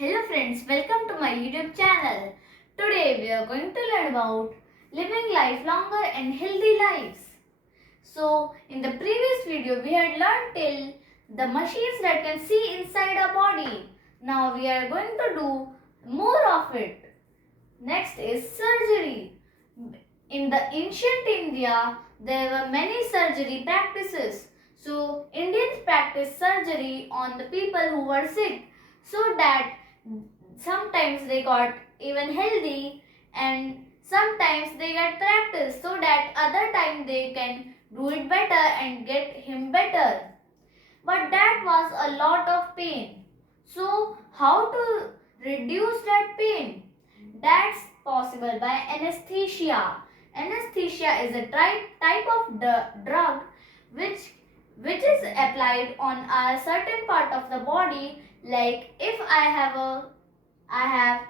Hello friends, welcome to my YouTube channel. Today we are going to learn about living life longer and healthy lives. So in the previous video we had learned till the machines that can see inside our body. Now we are going to do more of it. Next is surgery. In the ancient India there were many surgery practices. So Indians practiced surgery on the people who were sick so that sometimes they got even healthy and sometimes they get practice so that other time they can do it better and get him better. But that was a lot of pain. So how to reduce that pain? That's possible by anesthesia. Anesthesia is a type of drug which is applied on a certain part of the body. Like if I have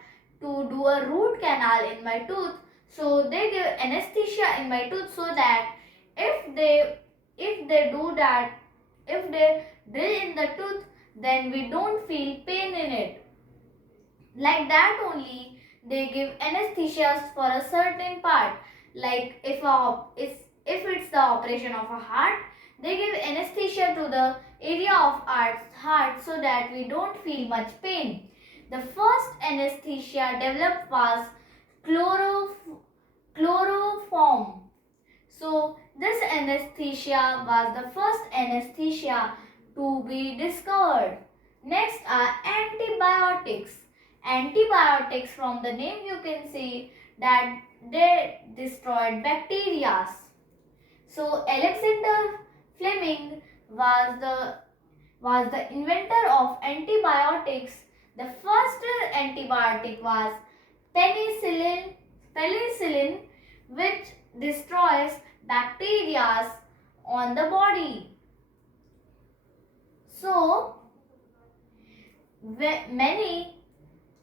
to do a root canal in my tooth, so they give anesthesia in my tooth so that if they do that, if they drill in the tooth, then we don't feel pain in it. Like that only they give anesthesias for a certain part. Like if it's the operation of a heart, they give anesthesia to the area of our heart so that we don't feel much pain. The first anesthesia developed was chloroform. So this anesthesia was the first anesthesia to be discovered. Next are antibiotics. Antibiotics, from the name you can see that they destroyed bacteria. So Alexander Fleming was the inventor of antibiotics. The first antibiotic was penicillin, which destroys bacteria on the body. So many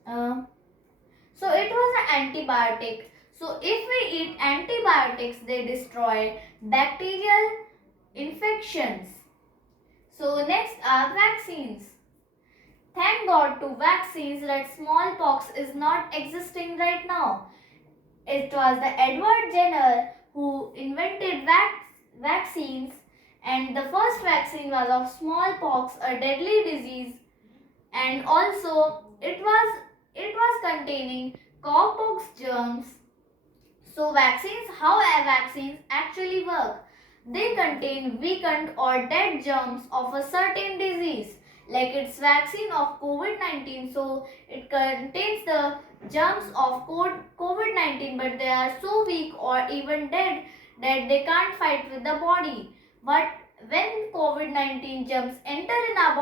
so it was an antibiotic. So if we eat antibiotics, they destroy bacterial infections. So next are vaccines. Thank God to vaccines that smallpox is not existing right now. It was the Edward Jenner who invented vaccines, and the first vaccine was of smallpox, a deadly disease, and also it was containing cowpox germs. So how vaccines actually work? They contain weakened or dead germs of a certain disease. Like it's vaccine of COVID-19, so it contains the germs of COVID-19, but they are so weak or even dead that they can't fight with the body. But when COVID-19 germs enter in our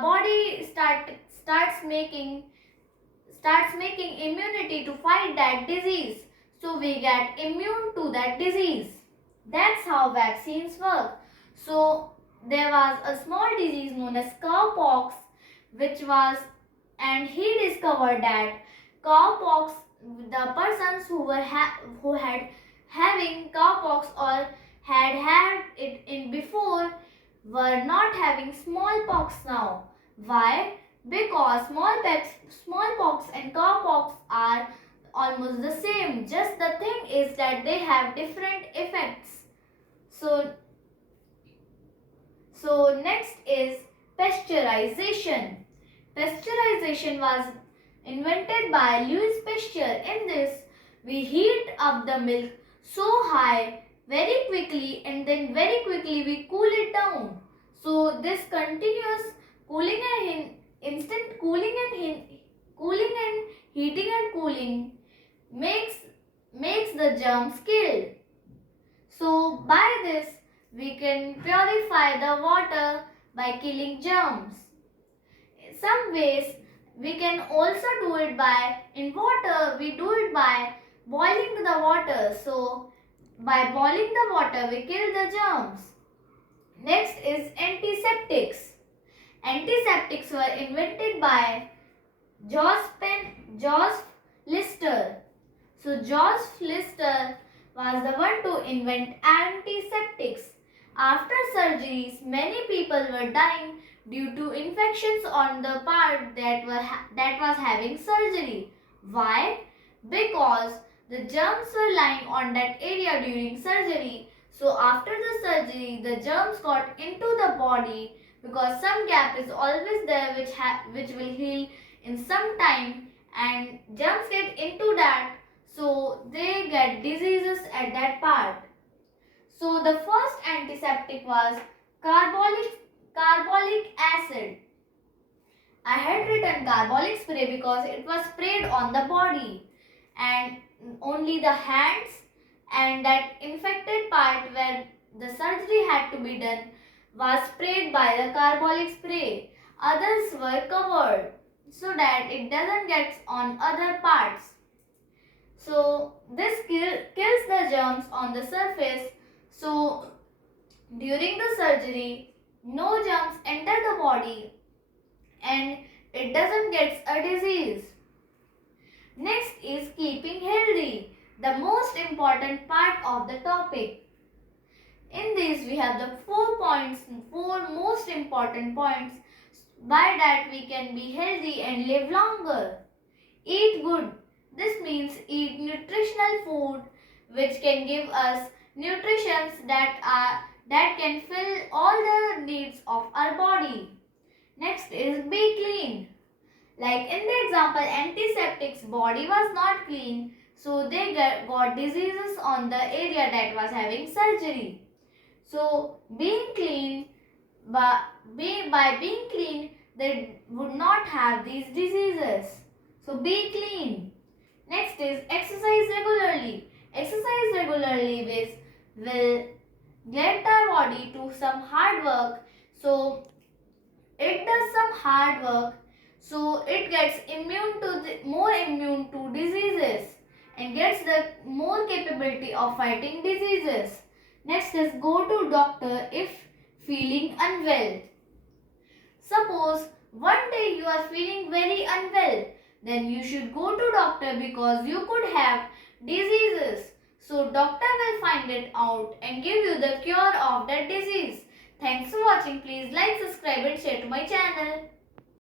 body starts making immunity to fight that disease. So we get immune to that disease. That's how vaccines work. So there was a small disease known as cowpox, and he discovered that cowpox, the persons who had having cowpox or had it in before were not having smallpox now. Why? Because smallpox and cowpox are almost the same. Just the thing is that they have different effects. So next is pasteurization. Pasteurization was invented by Louis Pasteur. In this, we heat up the milk so high very quickly and then very quickly we cool it down. So this continuous cooling and instant cooling and heating and cooling makes the germs killed. So by this we can purify the water by killing germs. Some ways we can also do it by, in water we do it by boiling the water. So by boiling the water we kill the germs. Next is antiseptics. Antiseptics were invented by Joseph Lister. So Joseph Lister was the one to invent antiseptics. After surgeries, many people were dying due to infections on the part that was having surgery. Why? Because the germs were lying on that area during surgery. So after the surgery, the germs got into the body because some gap is always there which will heal in some time, and germs get into that, so they get diseases at that part. So the first antiseptic was carbolic acid. I had written carbolic spray because it was sprayed on the body, and only the hands and that infected part where the surgery had to be done was sprayed by the carbolic spray. Others were covered so that it doesn't get on other parts. So this kills the germs on the surface. So during the surgery, no germs enter the body and it doesn't get a disease. Next is keeping healthy, the most important part of the topic. In this we have the 4 most important points by that we can be healthy and live longer. Eat good. This means eat nutritional food which can give us nutritions that can fill all the needs of our body. Next is be clean. Like in the example, antiseptic's body was not clean, so they got diseases on the area that was having surgery. So being clean, by being clean, they would not have these diseases. So be clean. Next is exercise regularly. Exercise regularly will get our body to some hard work. So it does some hard work. So it gets more immune to diseases and gets the more capability of fighting diseases. Next is go to doctor if feeling unwell. Suppose one day you are feeling very unwell, then you should go to doctor because you could have diseases. So doctor will find it out and give you the cure of that disease. Thanks for watching. Please like, subscribe and share to my channel.